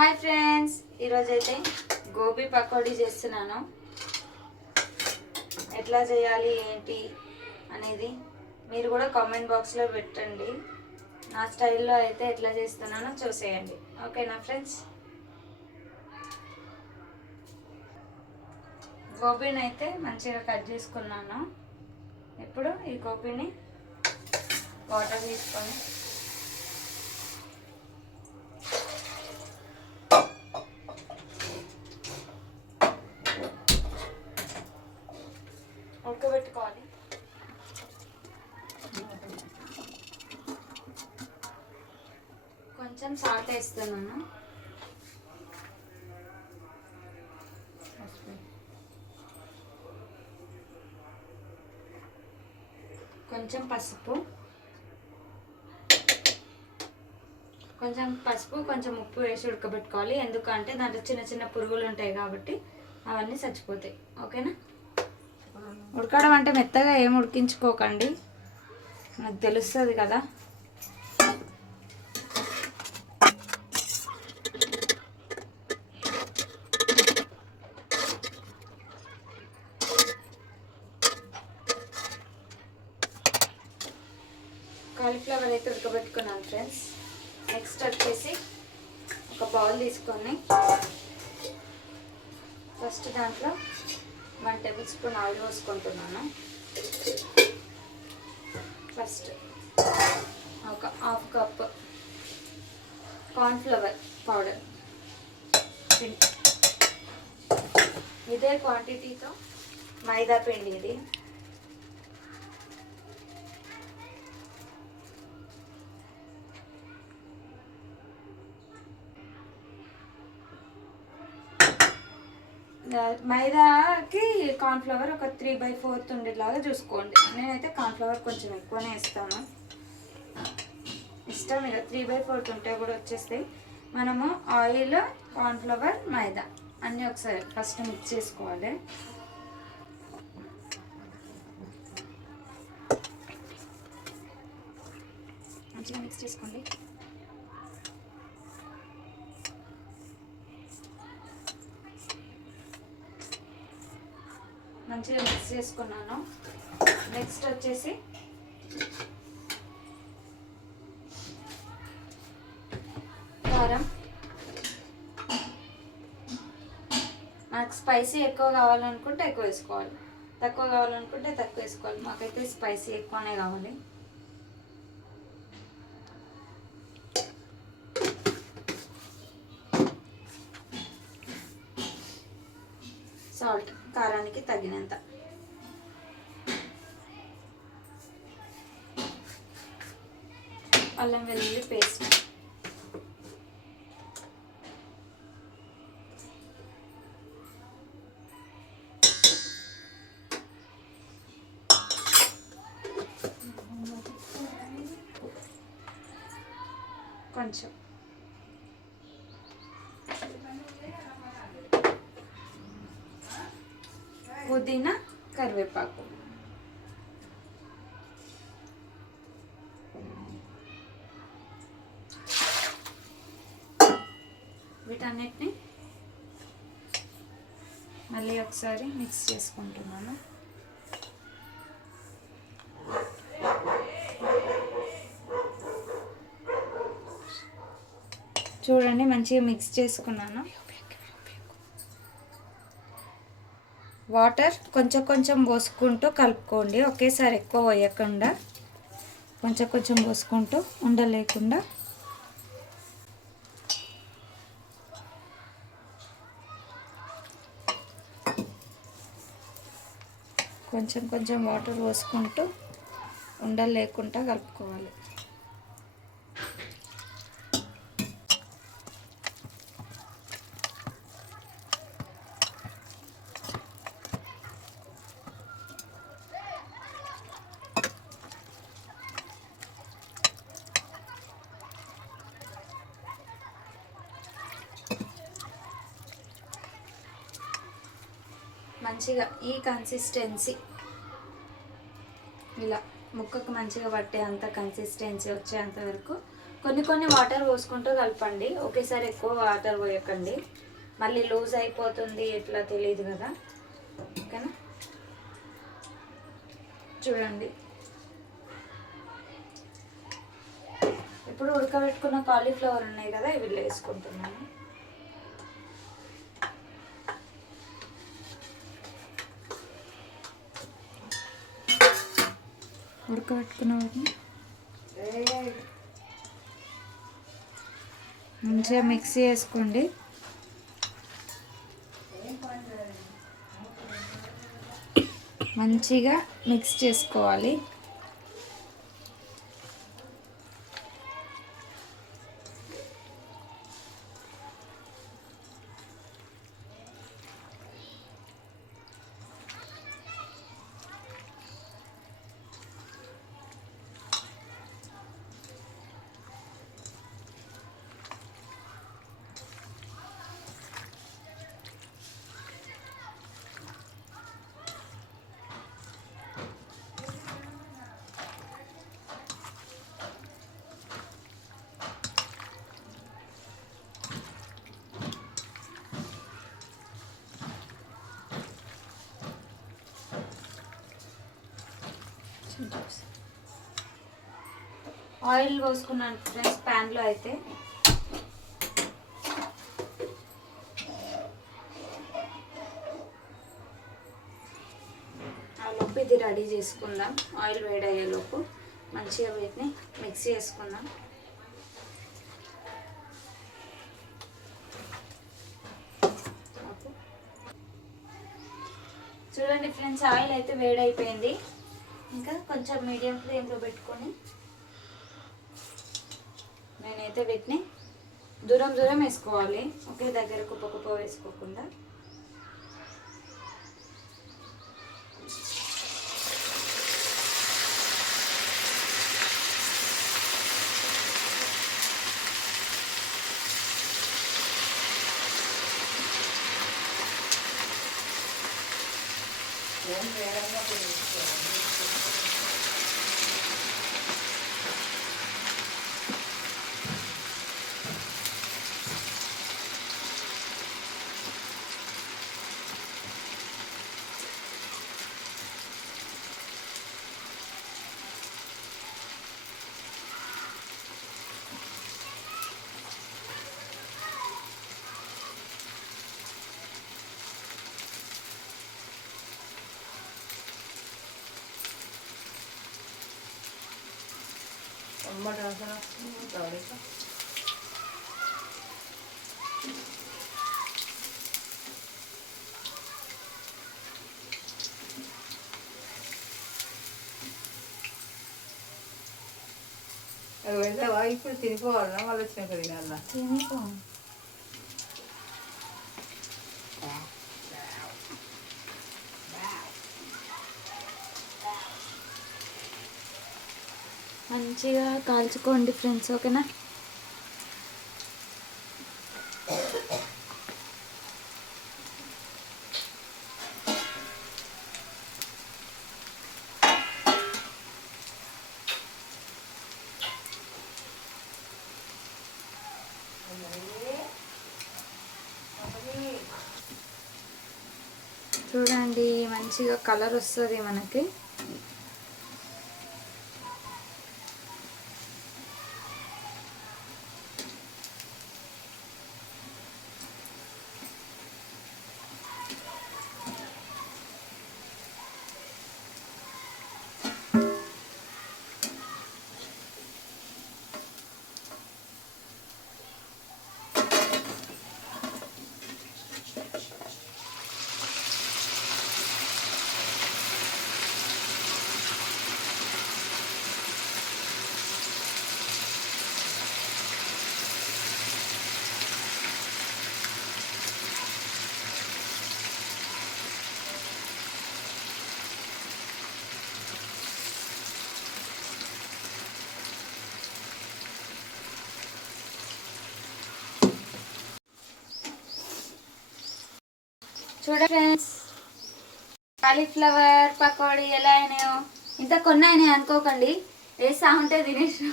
Hi friends ఈరోజైతే గోబీ పకోడీ చేస్తున్నాను. ఎట్లా చేయాలి ఏంటి అనేది మీరు కూడా కామెంట్ బాక్స్లో పెట్టండి. నా స్టైల్లో అయితే ఎట్లా చేస్తున్నానో చూసేయండి. ఓకేనా ఫ్రెండ్స్? గోబీని అయితే మంచిగా కట్ చేసుకున్నాను. ఇప్పుడు ఈ గోబీని వాటర్ తీసుకొని ఉడకబెట్టుకోవాలి కొంచెం సాల్ట్ వేస్తున్నాను కొంచెం పసుపు. కొంచెం పసుపు కొంచెం ఉప్పు వేసి ఉడకబెట్టుకోవాలి. ఎందుకంటే దాంట్లో చిన్న చిన్న పురుగులు ఉంటాయి కాబట్టి అవన్నీ చచ్చిపోతాయి. ఓకేనా? ఉడకడం అంటే మెత్తగా ఏం ఉడికించుకోకండి. నాకు తెలుస్తుంది కదా. కాలీఫ్లవర్ అయితే ఉడకబెట్టుకున్నాను ఫ్రెండ్స్. నెక్స్ట్ వచ్చేసి ఒక బౌల్ తీసుకొని ఫస్ట్ దాంట్లో వన్ టేబుల్ స్పూన్ ఆయిల్ పోసుకుంటున్నాను. ఫస్ట్ ఒక హాఫ్ కప్ కార్న్ఫ్లవర్ పౌడర్ ఇదే క్వాంటిటీతో మైదా పిండి ఇది. మైదాకి కార్న్ఫ్లవర్ ఒక త్రీ బై ఫోర్త్ ఉండేలాగా చూసుకోండి. నేనైతే కార్న్ఫ్లవర్ కొంచెం ఎక్కువనే ఇస్తాను. ఇష్టం ఇక త్రీ బై ఫోర్త్ ఉంటే కూడా వచ్చేస్తాయి మనము ఆయిల్ కార్న్ఫ్లవర్ మైదా అన్నీ ఒకసారి ఫస్ట్ మిక్స్ చేసుకోవాలి. మంచిగా మిక్స్ చేసుకోండి. మంచిగా మిక్స్ చేసుకున్నాను. నెక్స్ట్ వచ్చేసి కారం. నాకు స్పైసీ ఎక్కువ కావాలనుకుంటే ఎక్కువ వేసుకోవాలి. తక్కువ కావాలనుకుంటే తక్కువ వేసుకోవాలి. మాకైతే స్పైసీ ఎక్కువనే కావాలి. సాల్ట్ కారానికి తగినంత అల్లం వెల్లుల్లి పేస్ట్ కొంచెం పుదీనా కరివేపాకు. వీటన్నిటిని మళ్ళీ ఒకసారి మిక్స్ చేసుకుంటున్నాను. చూడండి మంచిగా మిక్స్ చేసుకున్నాను. వాటర్ కొంచెం కొంచెం పోసుకుంటూ కలుపుకోండి. ఒకేసారి ఎక్కువ పోయకుండా కొంచెం కొంచెం పోసుకుంటూ ఉండలేకుండా. కొంచెం కొంచెం వాటర్ పోసుకుంటూ ఉండలేకుండా కలుపుకోవాలి. మంచిగా ఈ కన్సిస్టెన్సీ ఇలా ముక్కకు మంచిగా పట్టే అంత కన్సిస్టెన్సీ వచ్చేంత వరకు. కొన్ని కొన్ని వాటర్ పోసుకుంటూ కలపండి. ఒకేసారి ఎక్కువ వాటర్ పోయకండి. మళ్ళీ లూజ్ అయిపోతుంది ఎట్లా తెలియదు కదా. ఓకేనా? చూడండి. ఇప్పుడు ఉడకబెట్టుకున్న కాలీఫ్లవర్ ఉన్నాయి కదా ఇవి వేసుకుంటున్నాను. ఉడకబెట్టుకున్న వాటిని మంచిగా మిక్సీ చేసుకోండి. మంచిగా మిక్స్ చేసుకోవాలి. ఆయిల్ పోసుకున్నాను ఫ్రెండ్స్ ప్యాన్లో అయితే. ఆ ఇది రెడీ చేసుకుందాం. ఆయిల్ వేడయ్యేలోపు మంచిగా వీటిని మిక్స్ చేసుకుందాం. చూడండి ఫ్రెండ్స్ ఆయిల్ అయితే వేడైపోయింది ఇంకా కొంచెం మీడియం ఫ్లేమ్లో పెట్టుకొని నేనైతే వీటిని దూరం దూరం వేసుకోవాలి. ఒకే దగ్గర కుప్ప కుప్ప వేసుకోకుండా. 좋은 데라는 것들이 있어요. 엄마랑 살았으니까 그래서 왜 와이프를 들고 올라 말로 치는 거리나 나. 재밌어. మంచిగా కాల్చుకోండి ఫ్రెండ్స్ ఓకేనా? చూడండి మంచిగా కలర్ వస్తుంది మనకి. చూడండి ఫ్రెండ్స్ కాలీఫ్లవర్ పకోడీ ఎలా అయినాయో? ఇంత కొన్ని అయినాయి అనుకోకండి. వేస్తా ఉంటే తినేసి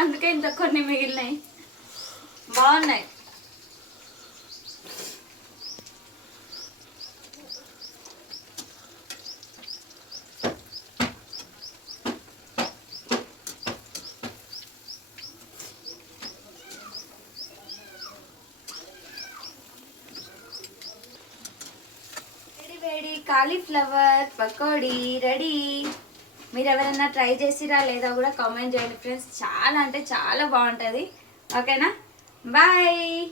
అందుకే ఇంత కొన్ని మిగిలినాయి. బాగున్నాయి. Cauliflower pakodi ready. మీరు ఎవరైనా ట్రై చేసిరా లేదా కూడా కామెంట్ చేయండి ఫ్రెండ్స్. చాలా అంటే చాలా బాగుంటుంది. ఓకేనా? బాయ్.